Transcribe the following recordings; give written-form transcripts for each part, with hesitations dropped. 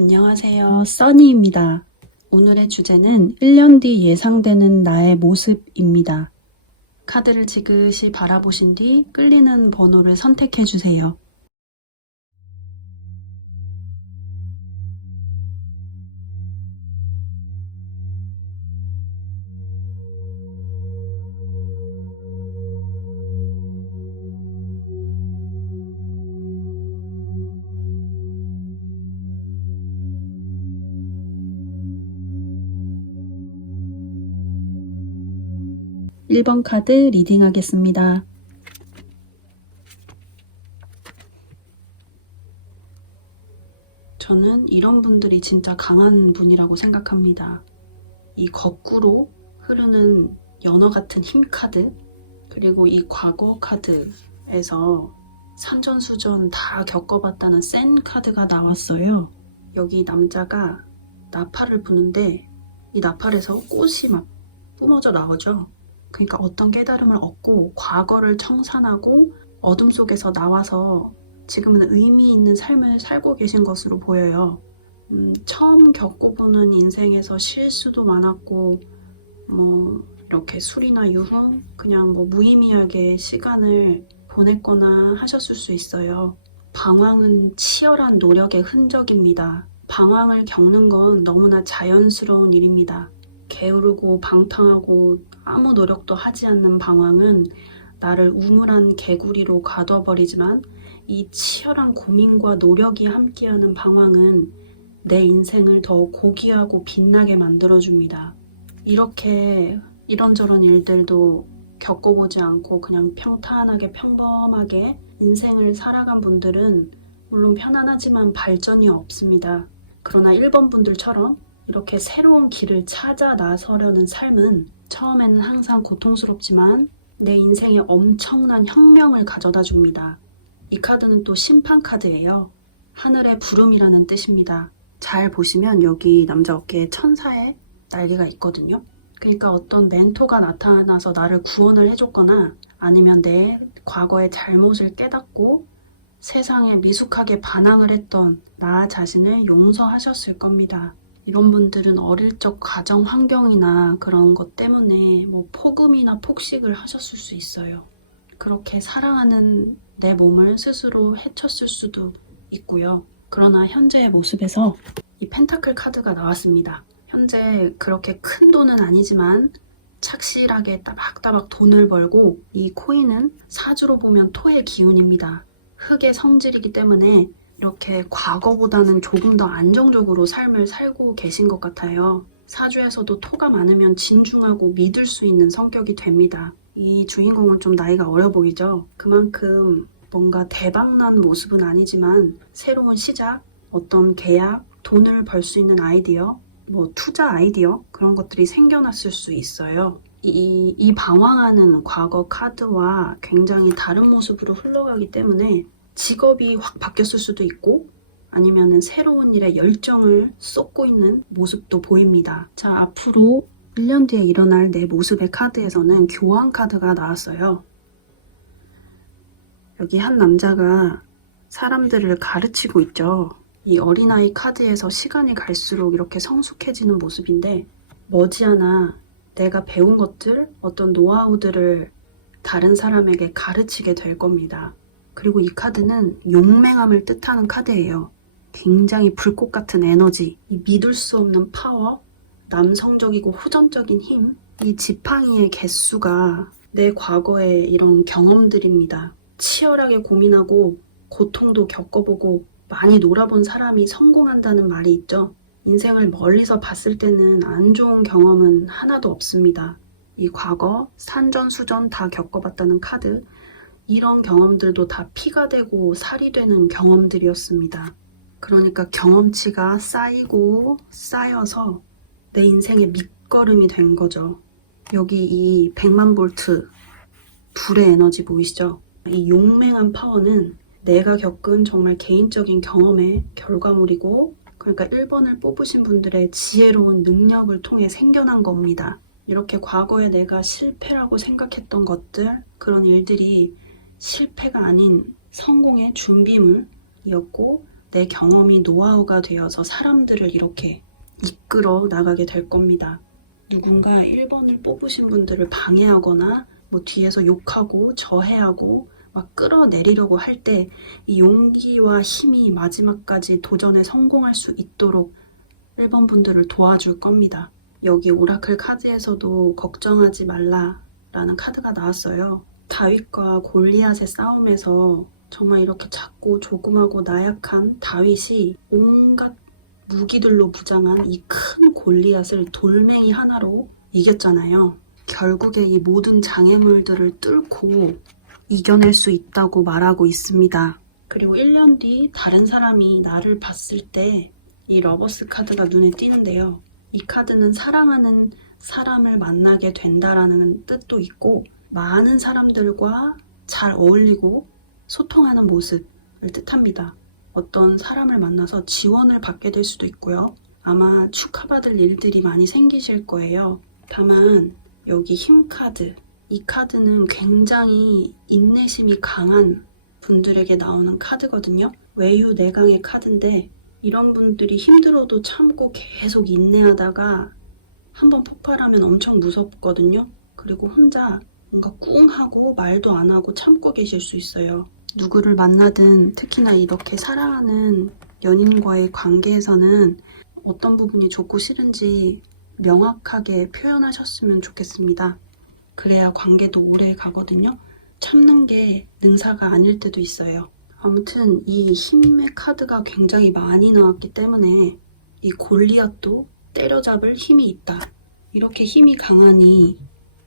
안녕하세요, 써니입니다. 오늘의 주제는 1년 뒤 예상되는 나의 모습입니다. 카드를 지그시 바라보신 뒤 끌리는 번호를 선택해주세요. (1번) 카드 리딩하겠습니다. 저는 이런 분들이 진짜 강한 분이라고 생각합니다. 이 거꾸로 흐르는 연어 같은 힘 카드, 그리고 이 과거 카드에서 산전수전 다 겪어봤다는 센 카드가 나왔어요. 여기 남자가 나팔을 부는데 이 나팔에서 꽃이 막 뿜어져 나오죠. 그러니까 어떤 깨달음을 얻고 과거를 청산하고 어둠 속에서 나와서 지금은 의미 있는 삶을 살고 계신 것으로 보여요. 처음 겪어보는 인생에서 실수도 많았고 이렇게 술이나 유흥 그냥 무의미하게 시간을 보냈거나 하셨을 수 있어요. 방황은 치열한 노력의 흔적입니다. 방황을 겪는 건 너무나 자연스러운 일입니다. 게으르고 방탕하고 아무 노력도 하지 않는 방황은 나를 우물한 개구리로 가둬버리지만 이 치열한 고민과 노력이 함께하는 방황은 내 인생을 더 고귀하고 빛나게 만들어줍니다. 이렇게 이런저런 일들도 겪어보지 않고 그냥 평탄하게 평범하게 인생을 살아간 분들은 물론 편안하지만 발전이 없습니다. 그러나 1번 분들처럼 이렇게 새로운 길을 찾아 나서려는 삶은 처음에는 항상 고통스럽지만 내 인생에 엄청난 혁명을 가져다 줍니다. 이 카드는 또 심판 카드예요. 하늘의 부름이라는 뜻입니다. 잘 보시면 여기 남자 어깨에 천사의 날개가 있거든요. 그러니까 어떤 멘토가 나타나서 나를 구원을 해줬거나 아니면 내 과거의 잘못을 깨닫고 세상에 미숙하게 반항을 했던 나 자신을 용서하셨을 겁니다. 이런 분들은 어릴 적 가정 환경이나 그런 것 때문에 폭음이나 폭식을 하셨을 수 있어요. 그렇게 사랑하는 내 몸을 스스로 해쳤을 수도 있고요. 그러나 현재의 모습에서 이 펜타클 카드가 나왔습니다. 현재 그렇게 큰 돈은 아니지만 착실하게 따박따박 돈을 벌고 이 코인은 사주로 보면 토의 기운입니다. 흙의 성질이기 때문에 이렇게 과거보다는 조금 더 안정적으로 삶을 살고 계신 것 같아요. 사주에서도 토가 많으면 진중하고 믿을 수 있는 성격이 됩니다. 이 주인공은 좀 나이가 어려 보이죠? 그만큼 뭔가 대박난 모습은 아니지만 새로운 시작, 어떤 계약, 돈을 벌 수 있는 아이디어, 투자 아이디어 그런 것들이 생겨났을 수 있어요. 이 방황하는 과거 카드와 굉장히 다른 모습으로 흘러가기 때문에 직업이 확 바뀌었을 수도 있고 아니면은 새로운 일에 열정을 쏟고 있는 모습도 보입니다. 자, 앞으로 1년 뒤에 일어날 내 모습의 카드에서는 교환 카드가 나왔어요. 여기 한 남자가 사람들을 가르치고 있죠. 이 어린아이 카드에서 시간이 갈수록 이렇게 성숙해지는 모습인데 머지않아 내가 배운 것들, 어떤 노하우들을 다른 사람에게 가르치게 될 겁니다. 그리고 이 카드는 용맹함을 뜻하는 카드예요. 굉장히 불꽃 같은 에너지, 이 믿을 수 없는 파워, 남성적이고 호전적인 힘, 이 지팡이의 개수가 내 과거의 이런 경험들입니다. 치열하게 고민하고 고통도 겪어보고 많이 놀아본 사람이 성공한다는 말이 있죠. 인생을 멀리서 봤을 때는 안 좋은 경험은 하나도 없습니다. 이 과거, 산전수전 다 겪어봤다는 카드, 이런 경험들도 다 피가 되고 살이 되는 경험들이었습니다. 그러니까 경험치가 쌓이고 쌓여서 내 인생의 밑거름이 된 거죠. 여기 이 100만 볼트 불의 에너지 보이시죠? 이 용맹한 파워는 내가 겪은 정말 개인적인 경험의 결과물이고 그러니까 1번을 뽑으신 분들의 지혜로운 능력을 통해 생겨난 겁니다. 이렇게 과거에 내가 실패라고 생각했던 것들, 그런 일들이 실패가 아닌 성공의 준비물이었고 내 경험이 노하우가 되어서 사람들을 이렇게 이끌어 나가게 될 겁니다. 누군가 1번을 뽑으신 분들을 방해하거나 뭐 뒤에서 욕하고 저해하고 막 끌어내리려고 할 때 이 용기와 힘이 마지막까지 도전에 성공할 수 있도록 1번 분들을 도와줄 겁니다. 여기 오라클 카드에서도 걱정하지 말라라는 카드가 나왔어요. 다윗과 골리앗의 싸움에서 정말 이렇게 작고 조그마고 나약한 다윗이 온갖 무기들로 무장한 이 큰 골리앗을 돌멩이 하나로 이겼잖아요. 결국에 이 모든 장애물들을 뚫고 이겨낼 수 있다고 말하고 있습니다. 그리고 1년 뒤 다른 사람이 나를 봤을 때 이 러버스 카드가 눈에 띄는데요. 이 카드는 사랑하는 사람을 만나게 된다라는 뜻도 있고 많은 사람들과 잘 어울리고 소통하는 모습을 뜻합니다. 어떤 사람을 만나서 지원을 받게 될 수도 있고요. 아마 축하받을 일들이 많이 생기실 거예요. 다만 여기 힘 카드, 이 카드는 굉장히 인내심이 강한 분들에게 나오는 카드거든요. 외유내강의 카드인데 이런 분들이 힘들어도 참고 계속 인내하다가 한번 폭발하면 엄청 무섭거든요. 그리고 혼자 뭔가 꿍하고 말도 안 하고 참고 계실 수 있어요. 누구를 만나든 특히나 이렇게 사랑하는 연인과의 관계에서는 어떤 부분이 좋고 싫은지 명확하게 표현하셨으면 좋겠습니다. 그래야 관계도 오래 가거든요. 참는 게 능사가 아닐 때도 있어요. 아무튼 이 힘의 카드가 굉장히 많이 나왔기 때문에 이 골리앗도 때려잡을 힘이 있다. 이렇게 힘이 강하니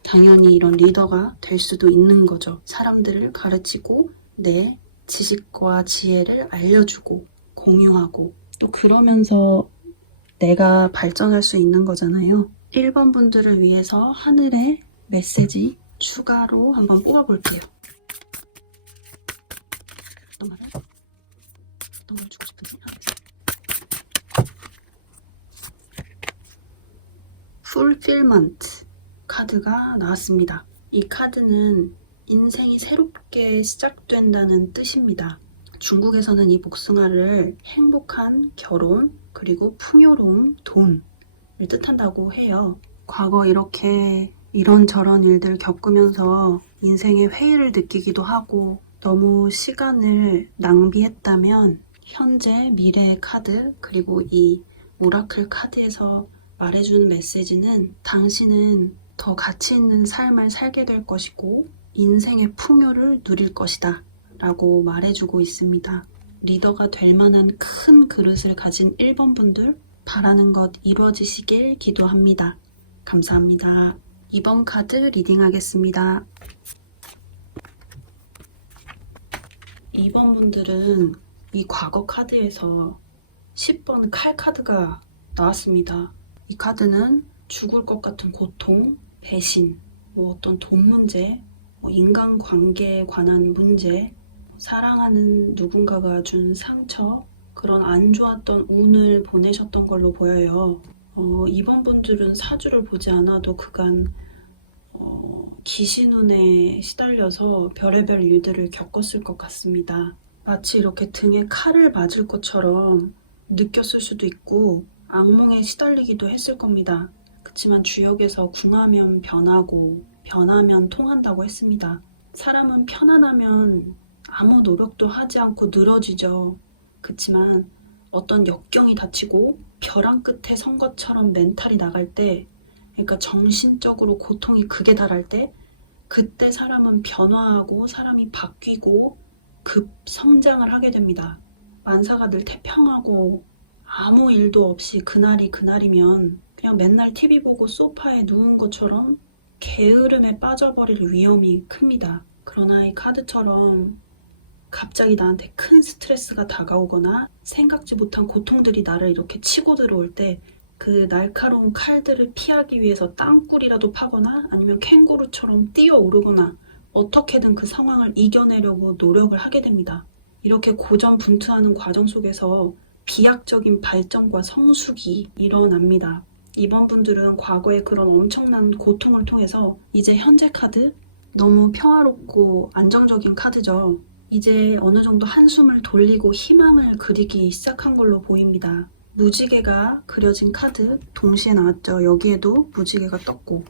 당연히 이런 리더가 될 수도 있는 거죠. 사람들을 가르치고 내 지식과 지혜를 알려주고 공유하고 또 그러면서 내가 발전할 수 있는 거잖아요. 1번 분들을 위해서 하늘의 메시지 추가로 한번 뽑아볼게요. 어떤 걸 주고 싶은지 알겠어요. Fulfillment 카드가 나왔습니다. 이 카드는 인생이 새롭게 시작된다는 뜻입니다. 중국에서는 이 복숭아를 행복한 결혼 그리고 풍요로움, 돈을 뜻한다고 해요. 과거 이렇게 이런저런 일들을 겪으면서 인생의 회의를 느끼기도 하고 너무 시간을 낭비했다면 현재, 미래의 카드 그리고 이 오라클 카드에서 말해주는 메시지는 당신은 더 가치 있는 삶을 살게 될 것이고 인생의 풍요를 누릴 것이다 라고 말해주고 있습니다. 리더가 될 만한 큰 그릇을 가진 1번 분들 바라는 것 이루어지시길 기도합니다. 감사합니다. 2번 카드 리딩하겠습니다. 2번 분들은 이 과거 카드에서 10번 칼 카드가 나왔습니다. 이 카드는 죽을 것 같은 고통, 배신, 뭐 어떤 돈 문제, 인간관계에 관한 문제, 사랑하는 누군가가 준 상처, 그런 안 좋았던 운을 보내셨던 걸로 보여요. 이번 분들은 사주를 보지 않아도 그간 기신운에 시달려서 별의별 일들을 겪었을 것 같습니다. 마치 이렇게 등에 칼을 맞을 것처럼 느꼈을 수도 있고 악몽에 시달리기도 했을 겁니다. 그치만 주역에서 궁하면 변하고 변하면 통한다고 했습니다. 사람은 편안하면 아무 노력도 하지 않고 늘어지죠. 그치만 어떤 역경이 닥치고 벼랑 끝에 선 것처럼 멘탈이 나갈 때, 그러니까 정신적으로 고통이 극에 달할 때, 그때 사람은 변화하고 사람이 바뀌고 급 성장을 하게 됩니다. 만사가 늘 태평하고 아무 일도 없이 그날이 그날이면 그냥 맨날 TV 보고 소파에 누운 것처럼 게으름에 빠져버릴 위험이 큽니다. 그러나 이 카드처럼 갑자기 나한테 큰 스트레스가 다가오거나 생각지 못한 고통들이 나를 이렇게 치고 들어올 때 그 날카로운 칼들을 피하기 위해서 땅굴이라도 파거나 아니면 캥거루처럼 뛰어오르거나 어떻게든 그 상황을 이겨내려고 노력을 하게 됩니다. 이렇게 고전분투하는 과정 속에서 비약적인 발전과 성숙이 일어납니다. 이번 분들은 과거의 그런 엄청난 고통을 통해서 이제 현재 카드, 너무 평화롭고 안정적인 카드죠. 이제 어느 정도 한숨을 돌리고 희망을 그리기 시작한 걸로 보입니다. 무지개가 그려진 카드 동시에 나왔죠. 여기에도 무지개가 떴고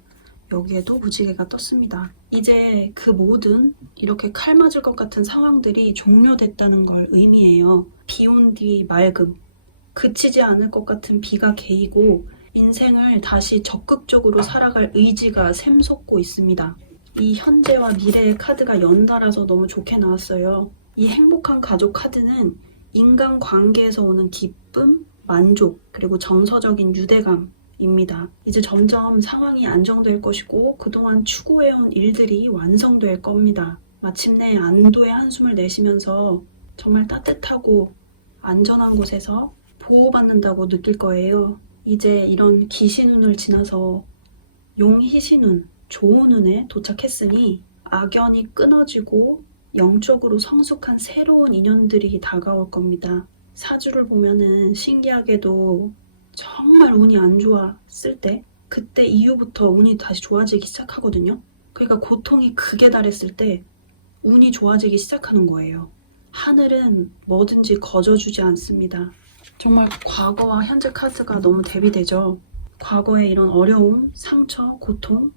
여기에도 무지개가 떴습니다. 이제 그 모든 이렇게 칼 맞을 것 같은 상황들이 종료됐다는 걸 의미해요. 비 온 뒤 맑음, 그치지 않을 것 같은 비가 개이고 인생을 다시 적극적으로 살아갈 의지가 샘솟고 있습니다. 이 현재와 미래의 카드가 연달아서 너무 좋게 나왔어요. 이 행복한 가족 카드는 인간관계에서 오는 기쁨, 만족, 그리고 정서적인 유대감입니다. 이제 점점 상황이 안정될 것이고 그동안 추구해온 일들이 완성될 겁니다. 마침내 안도의 한숨을 내쉬면서 정말 따뜻하고 안전한 곳에서 보호받는다고 느낄 거예요. 이제 이런 기신운을 지나서 용희신운, 좋은운에 도착했으니 악연이 끊어지고 영적으로 성숙한 새로운 인연들이 다가올 겁니다. 사주를 보면은 신기하게도 정말 운이 안 좋았을 때 그때 이후부터 운이 다시 좋아지기 시작하거든요. 그러니까 고통이 극에 달했을 때 운이 좋아지기 시작하는 거예요. 하늘은 뭐든지 거저주지 않습니다. 정말 과거와 현재 카드가 너무 대비되죠. 과거의 이런 어려움, 상처, 고통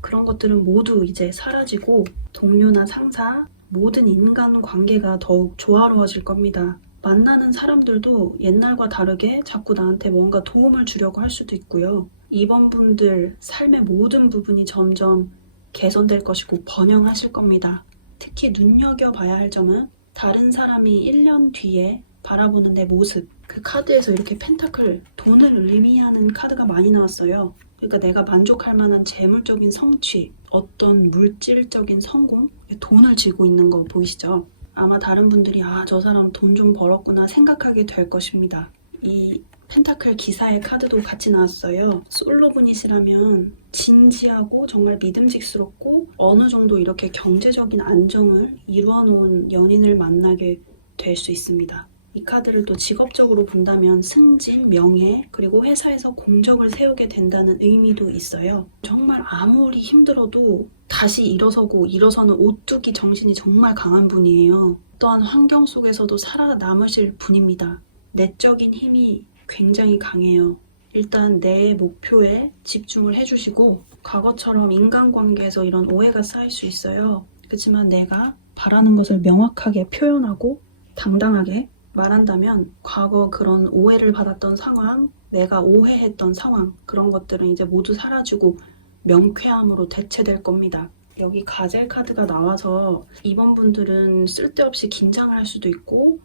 그런 것들은 모두 이제 사라지고 동료나 상사, 모든 인간관계가 더욱 조화로워질 겁니다. 만나는 사람들도 옛날과 다르게 자꾸 나한테 뭔가 도움을 주려고 할 수도 있고요. 이번 분들 삶의 모든 부분이 점점 개선될 것이고 번영하실 겁니다. 특히 눈여겨봐야 할 점은 다른 사람이 1년 뒤에 바라보는 내 모습. 그 카드에서 이렇게 펜타클, 돈을 의미하는 카드가 많이 나왔어요. 그러니까 내가 만족할 만한 재물적인 성취, 어떤 물질적인 성공, 돈을 쥐고 있는 거 보이시죠? 아마 다른 분들이 저 사람 돈 좀 벌었구나 생각하게 될 것입니다. 이 펜타클 기사의 카드도 같이 나왔어요. 솔로분이시라면 진지하고 정말 믿음직스럽고 어느 정도 이렇게 경제적인 안정을 이루어 놓은 연인을 만나게 될 수 있습니다. 이 카드를 또 직업적으로 본다면 승진, 명예, 그리고 회사에서 공적을 세우게 된다는 의미도 있어요. 정말 아무리 힘들어도 다시 일어서고 일어서는 오뚜기 정신이 정말 강한 분이에요. 또한 환경 속에서도 살아남으실 분입니다. 내적인 힘이 굉장히 강해요. 일단 내 목표에 집중을 해주시고 과거처럼 인간관계에서 이런 오해가 쌓일 수 있어요. 그렇지만 내가 바라는 것을 명확하게 표현하고 당당하게 말한다면 과거 그런 오해를 받았던 상황, 내가 오해했던 상황 그런 것들은 이제 모두 사라지고 명쾌함으로 대체될 겁니다. 여기 가젤 카드가 나와서 이번 분들은 쓸데없이 긴장을 할 수도 있고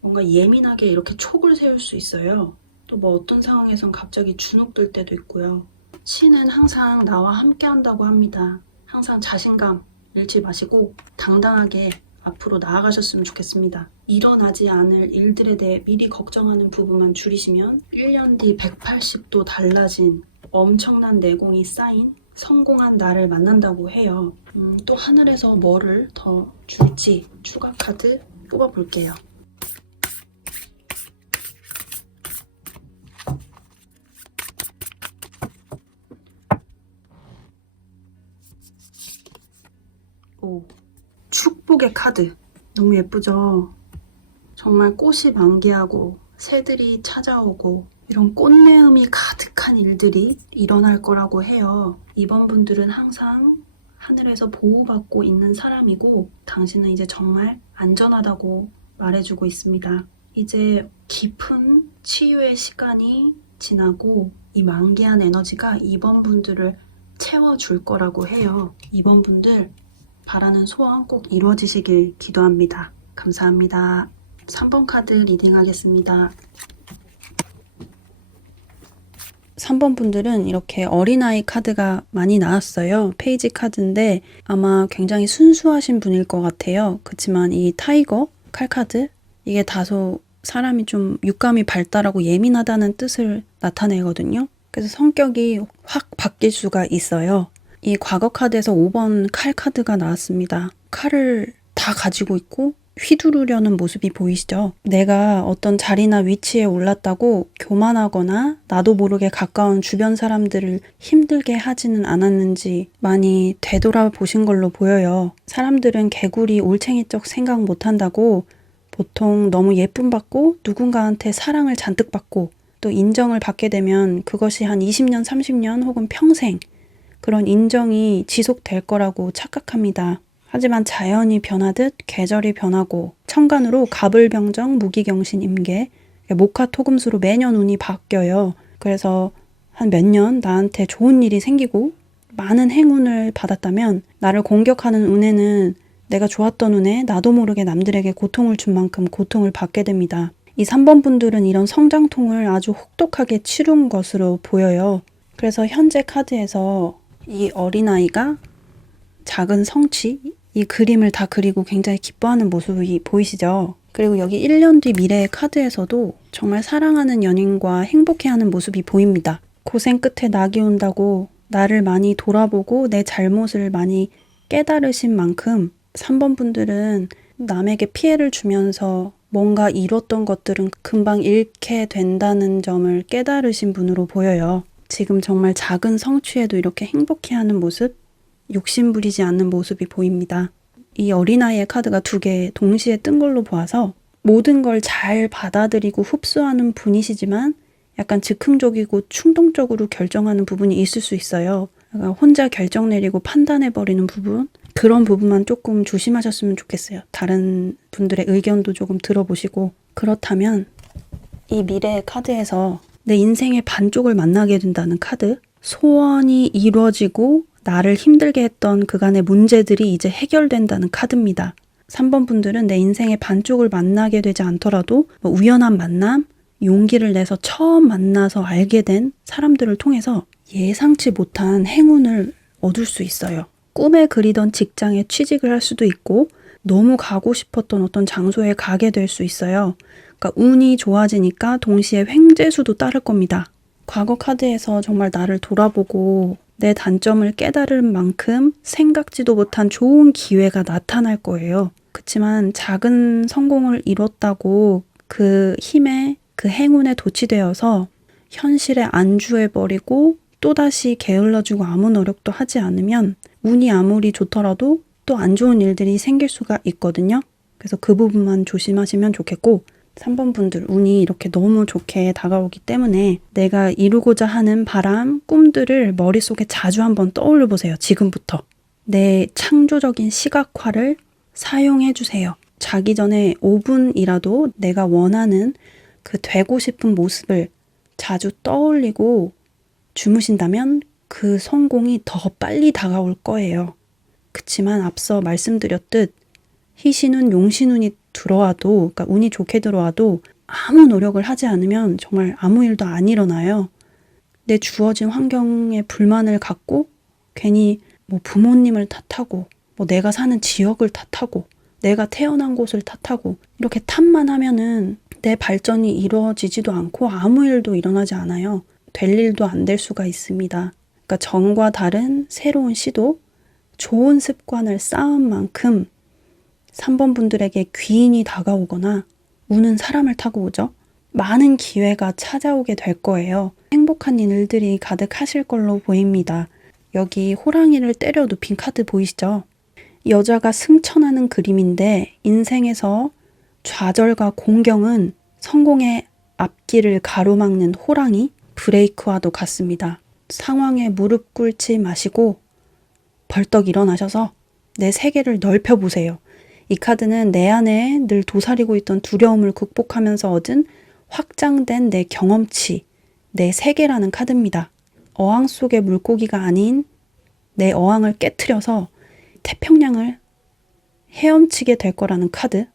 뭔가 예민하게 이렇게 촉을 세울 수 있어요. 또 뭐 어떤 상황에선 갑자기 주눅들 때도 있고요. 신은 항상 나와 함께 한다고 합니다. 항상 자신감 잃지 마시고 당당하게 앞으로 나아가셨으면 좋겠습니다. 일어나지 않을 일들에 대해 미리 걱정하는 부분만 줄이시면 1년 뒤 180도 달라진 엄청난 내공이 쌓인 성공한 나를 만난다고 해요. 또 하늘에서 뭐를 더 줄지 추가 카드 뽑아볼게요. 오, 축복의 카드. 너무 예쁘죠? 정말 꽃이 만개하고 새들이 찾아오고 이런 꽃내음이 가득한 일들이 일어날 거라고 해요. 이번 분들은 항상 하늘에서 보호받고 있는 사람이고 당신은 이제 정말 안전하다고 말해주고 있습니다. 이제 깊은 치유의 시간이 지나고 이 만개한 에너지가 이번 분들을 채워줄 거라고 해요. 이번 분들 바라는 소원 꼭 이루어지시길 기도합니다. 감사합니다. 3번 카드 리딩하겠습니다. 3번 분들은 이렇게 어린아이 카드가 많이 나왔어요. 페이지 카드인데 아마 굉장히 순수하신 분일 것 같아요. 그렇지만 이 타이거 칼카드 이게 다소 사람이 좀 육감이 발달하고 예민하다는 뜻을 나타내거든요. 그래서 성격이 확 바뀔 수가 있어요. 이 과거 카드에서 5번 칼 카드가 나왔습니다. 칼을 다 가지고 있고 휘두르려는 모습이 보이시죠? 내가 어떤 자리나 위치에 올랐다고 교만하거나 나도 모르게 가까운 주변 사람들을 힘들게 하지는 않았는지 많이 되돌아보신 걸로 보여요. 사람들은 개구리 올챙이적 생각 못한다고 보통 너무 예쁨 받고 누군가한테 사랑을 잔뜩 받고 또 인정을 받게 되면 그것이 한 20년, 30년 혹은 평생 그런 인정이 지속될 거라고 착각합니다. 하지만 자연이 변하듯 계절이 변하고 천간으로 갑을병정, 무기경신, 임계, 목화토금수로 매년 운이 바뀌어요. 그래서 한 몇 년 나한테 좋은 일이 생기고 많은 행운을 받았다면 나를 공격하는 운에는 내가 좋았던 운에 나도 모르게 남들에게 고통을 준 만큼 고통을 받게 됩니다. 이 3번 분들은 이런 성장통을 아주 혹독하게 치룬 것으로 보여요. 그래서 현재 카드에서 이 어린아이가 작은 성취, 이 그림을 다 그리고 굉장히 기뻐하는 모습이 보이시죠? 그리고 여기 1년 뒤 미래의 카드에서도 정말 사랑하는 연인과 행복해하는 모습이 보입니다. 고생 끝에 낙이 온다고 나를 많이 돌아보고 내 잘못을 많이 깨달으신 만큼 3번 분들은 남에게 피해를 주면서 뭔가 이뤘던 것들은 금방 잃게 된다는 점을 깨달으신 분으로 보여요. 지금 정말 작은 성취에도 이렇게 행복해하는 모습, 욕심부리지 않는 모습이 보입니다. 이 어린아이의 카드가 2개 동시에 뜬 걸로 보아서 모든 걸 잘 받아들이고 흡수하는 분이시지만 약간 즉흥적이고 충동적으로 결정하는 부분이 있을 수 있어요. 약간 혼자 결정 내리고 판단해버리는 부분, 그런 부분만 조금 조심하셨으면 좋겠어요. 다른 분들의 의견도 조금 들어보시고. 그렇다면 이 미래의 카드에서 내 인생의 반쪽을 만나게 된다는 카드, 소원이 이루어지고 나를 힘들게 했던 그간의 문제들이 이제 해결된다는 카드입니다. 3번 분들은 내 인생의 반쪽을 만나게 되지 않더라도 우연한 만남, 용기를 내서 처음 만나서 알게 된 사람들을 통해서 예상치 못한 행운을 얻을 수 있어요. 꿈에 그리던 직장에 취직을 할 수도 있고 너무 가고 싶었던 어떤 장소에 가게 될 수 있어요. 그러니까 운이 좋아지니까 동시에 횡재수도 따를 겁니다. 과거 카드에서 정말 나를 돌아보고 내 단점을 깨달을 만큼 생각지도 못한 좋은 기회가 나타날 거예요. 그치만 작은 성공을 이뤘다고 그 힘에 그 행운에 도취되어서 현실에 안주해버리고 또다시 게을러지고 아무 노력도 하지 않으면 운이 아무리 좋더라도 또 안 좋은 일들이 생길 수가 있거든요. 그래서 그 부분만 조심하시면 좋겠고 3번 분들 운이 이렇게 너무 좋게 다가오기 때문에 내가 이루고자 하는 바람, 꿈들을 머릿속에 자주 한번 떠올려 보세요. 지금부터. 내 창조적인 시각화를 사용해 주세요. 자기 전에 5분이라도 내가 원하는 그 되고 싶은 모습을 자주 떠올리고 주무신다면 그 성공이 더 빨리 다가올 거예요. 그치만 앞서 말씀드렸듯 희신운, 용신운이 들어와도, 그러니까 운이 좋게 들어와도 아무 노력을 하지 않으면 정말 아무 일도 안 일어나요. 내 주어진 환경에 불만을 갖고 괜히 뭐 부모님을 탓하고 뭐 내가 사는 지역을 탓하고 내가 태어난 곳을 탓하고 이렇게 탓만 하면은 내 발전이 이루어지지도 않고 아무 일도 일어나지 않아요. 될 일도 안 될 수가 있습니다. 그러니까 전과 다른 새로운 시도, 좋은 습관을 쌓은 만큼 3번 분들에게 귀인이 다가오거나 운은 사람을 타고 오죠. 많은 기회가 찾아오게 될 거예요. 행복한 일들이 가득하실 걸로 보입니다. 여기 호랑이를 때려 눕힌 카드 보이시죠? 여자가 승천하는 그림인데 인생에서 좌절과 공경은 성공의 앞길을 가로막는 호랑이, 브레이크와도 같습니다. 상황에 무릎 꿇지 마시고 벌떡 일어나셔서 내 세계를 넓혀보세요. 이 카드는 내 안에 늘 도사리고 있던 두려움을 극복하면서 얻은 확장된 내 경험치, 내 세계라는 카드입니다. 어항 속의 물고기가 아닌 내 어항을 깨트려서 태평양을 헤엄치게 될 거라는 카드.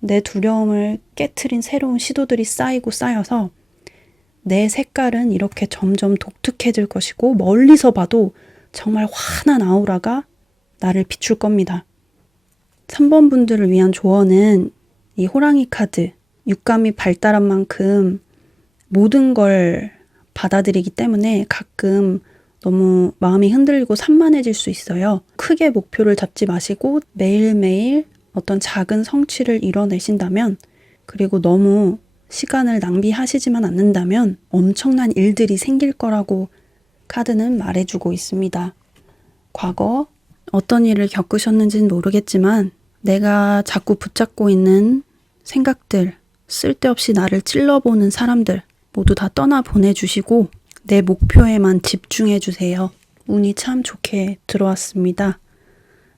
내 두려움을 깨트린 새로운 시도들이 쌓이고 쌓여서 내 색깔은 이렇게 점점 독특해질 것이고 멀리서 봐도 정말 환한 아우라가 나를 비출 겁니다. 3번 분들을 위한 조언은 이 호랑이 카드, 육감이 발달한 만큼 모든 걸 받아들이기 때문에 가끔 너무 마음이 흔들리고 산만해질 수 있어요. 크게 목표를 잡지 마시고 매일매일 어떤 작은 성취를 이뤄내신다면, 그리고 너무 시간을 낭비하시지만 않는다면 엄청난 일들이 생길 거라고 카드는 말해주고 있습니다. 과거 어떤 일을 겪으셨는지는 모르겠지만 내가 자꾸 붙잡고 있는 생각들, 쓸데없이 나를 찔러보는 사람들 모두 다 떠나보내주시고 내 목표에만 집중해주세요. 운이 참 좋게 들어왔습니다.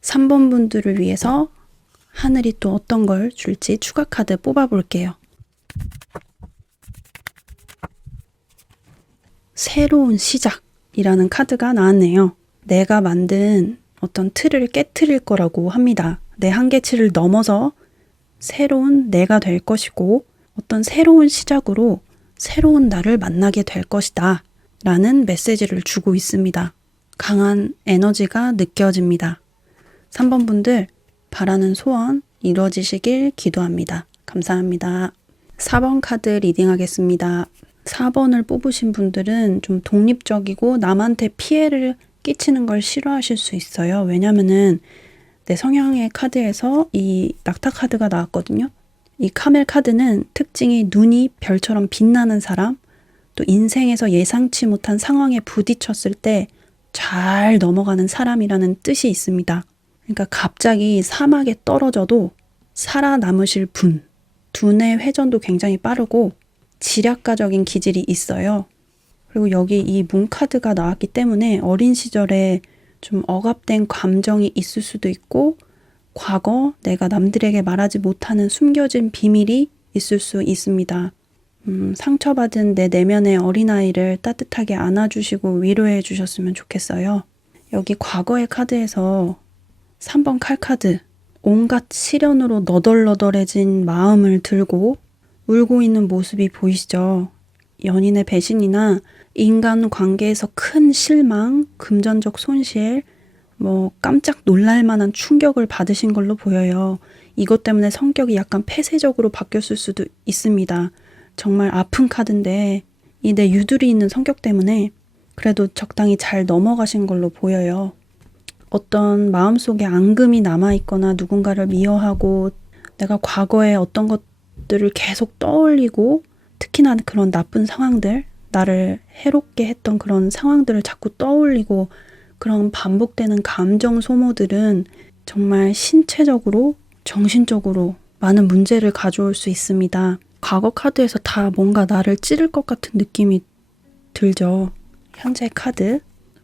3번 분들을 위해서 하늘이 또 어떤 걸 줄지 추가 카드 뽑아볼게요. 새로운 시작이라는 카드가 나왔네요. 내가 만든 어떤 틀을 깨트릴 거라고 합니다. 내 한계치를 넘어서 새로운 내가 될 것이고 어떤 새로운 시작으로 새로운 나를 만나게 될 것이다 라는 메시지를 주고 있습니다. 강한 에너지가 느껴집니다. 3번 분들 바라는 소원 이루어지시길 기도합니다. 감사합니다. 4번 카드 리딩하겠습니다. 4번을 뽑으신 분들은 좀 독립적이고 남한테 피해를 끼치는 걸 싫어하실 수 있어요. 왜냐면은 내 성향의 카드에서 이 낙타 카드가 나왔거든요. 이 카멜 카드는 특징이 눈이 별처럼 빛나는 사람, 또 인생에서 예상치 못한 상황에 부딪혔을 때 잘 넘어가는 사람이라는 뜻이 있습니다. 그러니까 갑자기 사막에 떨어져도 살아남으실 분, 두뇌 회전도 굉장히 빠르고 지략가적인 기질이 있어요. 그리고 여기 이 문 카드가 나왔기 때문에 어린 시절에 좀 억압된 감정이 있을 수도 있고 과거 내가 남들에게 말하지 못하는 숨겨진 비밀이 있을 수 있습니다. 상처받은 내 내면의 어린아이를 따뜻하게 안아주시고 위로해 주셨으면 좋겠어요. 여기 과거의 카드에서 3번 칼카드, 온갖 시련으로 너덜너덜해진 마음을 들고 울고 있는 모습이 보이시죠? 연인의 배신이나 인간관계에서 큰 실망, 금전적 손실, 깜짝 놀랄만한 충격을 받으신 걸로 보여요. 이것 때문에 성격이 약간 폐쇄적으로 바뀌었을 수도 있습니다. 정말 아픈 카드인데 이 내 유두리 있는 성격 때문에 그래도 적당히 잘 넘어가신 걸로 보여요. 어떤 마음속에 앙금이 남아있거나 누군가를 미워하고 내가 과거에 어떤 것들을 계속 떠올리고 특히나 그런 나쁜 상황들, 나를 해롭게 했던 그런 상황들을 자꾸 떠올리고 그런 반복되는 감정 소모들은 정말 신체적으로, 정신적으로 많은 문제를 가져올 수 있습니다. 과거 카드에서 다 뭔가 나를 찌를 것 같은 느낌이 들죠. 현재 카드,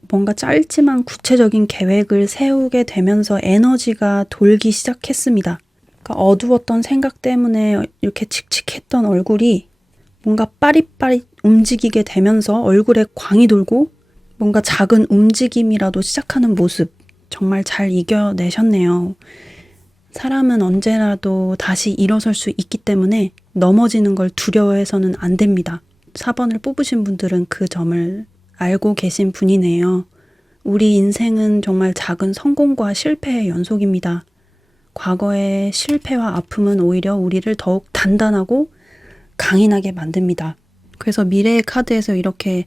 뭔가 짧지만 구체적인 계획을 세우게 되면서 에너지가 돌기 시작했습니다. 그러니까 어두웠던 생각 때문에 이렇게 칙칙했던 얼굴이 뭔가 빠릿빠릿 움직이게 되면서 얼굴에 광이 돌고 뭔가 작은 움직임이라도 시작하는 모습 정말 잘 이겨내셨네요. 사람은 언제라도 다시 일어설 수 있기 때문에 넘어지는 걸 두려워해서는 안 됩니다. 4번을 뽑으신 분들은 그 점을 알고 계신 분이네요. 우리 인생은 정말 작은 성공과 실패의 연속입니다. 과거의 실패와 아픔은 오히려 우리를 더욱 단단하고 강인하게 만듭니다. 그래서 미래의 카드에서 이렇게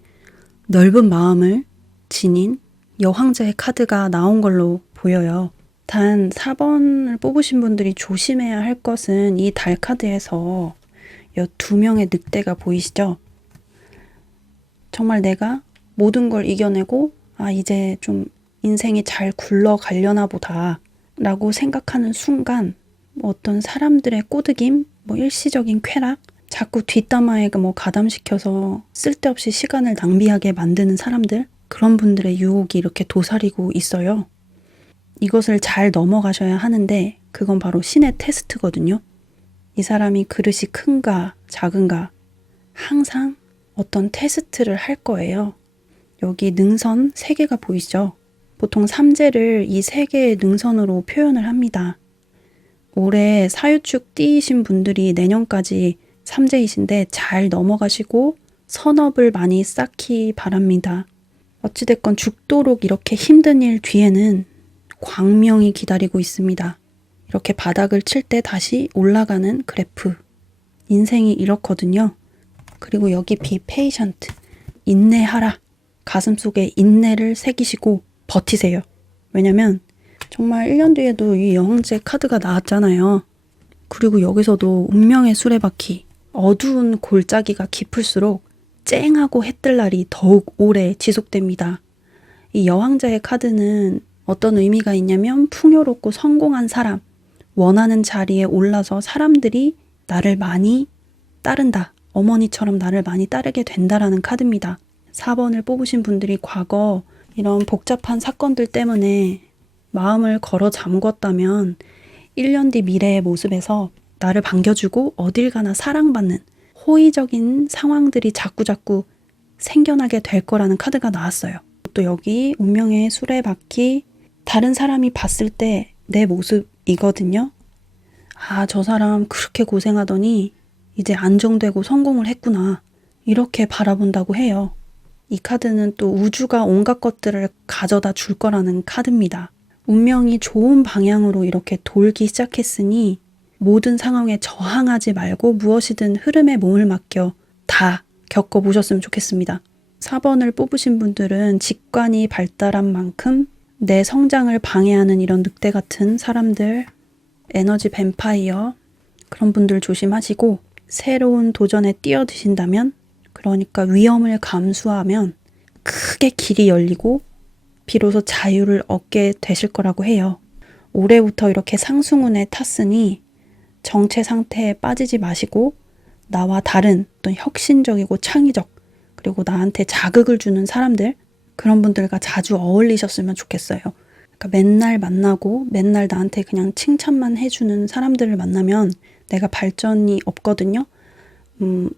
넓은 마음을 지닌 여황자의 카드가 나온 걸로 보여요. 단 4번을 뽑으신 분들이 조심해야 할 것은 이 달 카드에서 이 2명의 늑대가 보이시죠? 정말 내가 모든 걸 이겨내고 이제 좀 인생이 잘 굴러가려나 보다 라고 생각하는 순간 어떤 사람들의 꼬드김, 일시적인 쾌락, 자꾸 뒷담화에 가담시켜서 쓸데없이 시간을 낭비하게 만드는 사람들, 그런 분들의 유혹이 이렇게 도사리고 있어요. 이것을 잘 넘어가셔야 하는데 그건 바로 신의 테스트거든요. 이 사람이 그릇이 큰가 작은가 항상 어떤 테스트를 할 거예요. 여기 능선 3개가 보이시죠? 보통 삼재를 이 3개의 능선으로 표현을 합니다. 올해 사유축 띠이신 분들이 내년까지 삼재이신데 잘 넘어가시고 선업을 많이 쌓기 바랍니다. 어찌됐건 죽도록 이렇게 힘든 일 뒤에는 광명이 기다리고 있습니다. 이렇게 바닥을 칠 때 다시 올라가는 그래프. 인생이 이렇거든요. 그리고 여기 be patient. 인내하라. 가슴속에 인내를 새기시고 버티세요. 왜냐면 정말 1년 뒤에도 이 여왕제 카드가 나왔잖아요. 그리고 여기서도 운명의 수레바퀴. 어두운 골짜기가 깊을수록 쨍하고 해뜰 날이 더욱 오래 지속됩니다. 이 여왕자의 카드는 어떤 의미가 있냐면 풍요롭고 성공한 사람, 원하는 자리에 올라서 사람들이 나를 많이 따른다. 어머니처럼 나를 많이 따르게 된다라는 카드입니다. 4번을 뽑으신 분들이 과거 이런 복잡한 사건들 때문에 마음을 걸어 잠궜다면 1년 뒤 미래의 모습에서 나를 반겨주고 어딜 가나 사랑받는 호의적인 상황들이 자꾸자꾸 생겨나게 될 거라는 카드가 나왔어요. 또 여기 운명의 수레바퀴, 다른 사람이 봤을 때 내 모습이거든요. 아, 저 사람 그렇게 고생하더니 이제 안정되고 성공을 했구나. 이렇게 바라본다고 해요. 이 카드는 또 우주가 온갖 것들을 가져다 줄 거라는 카드입니다. 운명이 좋은 방향으로 이렇게 돌기 시작했으니 모든 상황에 저항하지 말고 무엇이든 흐름에 몸을 맡겨 다 겪어보셨으면 좋겠습니다. 4번을 뽑으신 분들은 직관이 발달한 만큼 내 성장을 방해하는 이런 늑대 같은 사람들, 에너지 뱀파이어, 그런 분들 조심하시고 새로운 도전에 뛰어드신다면, 그러니까 위험을 감수하면 크게 길이 열리고 비로소 자유를 얻게 되실 거라고 해요. 올해부터 이렇게 상승운에 탔으니 정체 상태에 빠지지 마시고 나와 다른 어떤 혁신적이고 창의적, 그리고 나한테 자극을 주는 사람들, 그런 분들과 자주 어울리셨으면 좋겠어요. 그러니까 맨날 만나고 맨날 나한테 그냥 칭찬만 해주는 사람들을 만나면 내가 발전이 없거든요.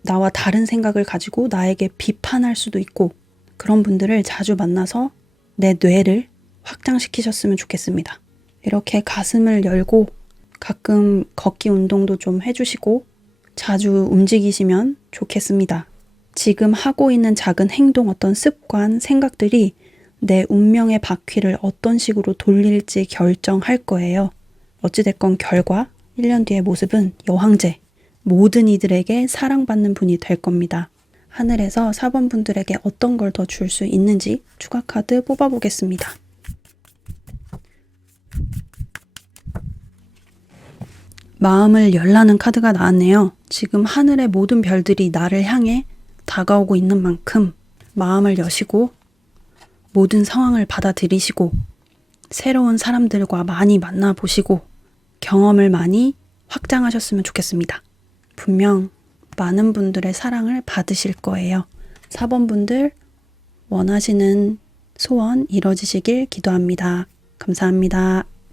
나와 다른 생각을 가지고 나에게 비판할 수도 있고, 그런 분들을 자주 만나서 내 뇌를 확장시키셨으면 좋겠습니다. 이렇게 가슴을 열고 가끔 걷기 운동도 좀 해주시고 자주 움직이시면 좋겠습니다. 지금 하고 있는 작은 행동, 어떤 습관, 생각들이 내 운명의 바퀴를 어떤 식으로 돌릴지 결정할 거예요. 어찌됐건 결과 1년 뒤의 모습은 여왕제, 모든 이들에게 사랑받는 분이 될 겁니다. 하늘에서 4번 분들에게 어떤 걸 더 줄 수 있는지 추가 카드 뽑아보겠습니다. 마음을 열라는 카드가 나왔네요. 지금 하늘의 모든 별들이 나를 향해 다가오고 있는 만큼 마음을 여시고 모든 상황을 받아들이시고 새로운 사람들과 많이 만나보시고 경험을 많이 확장하셨으면 좋겠습니다. 분명 많은 분들의 사랑을 받으실 거예요. 4번 분들 원하시는 소원 이뤄지시길 기도합니다. 감사합니다.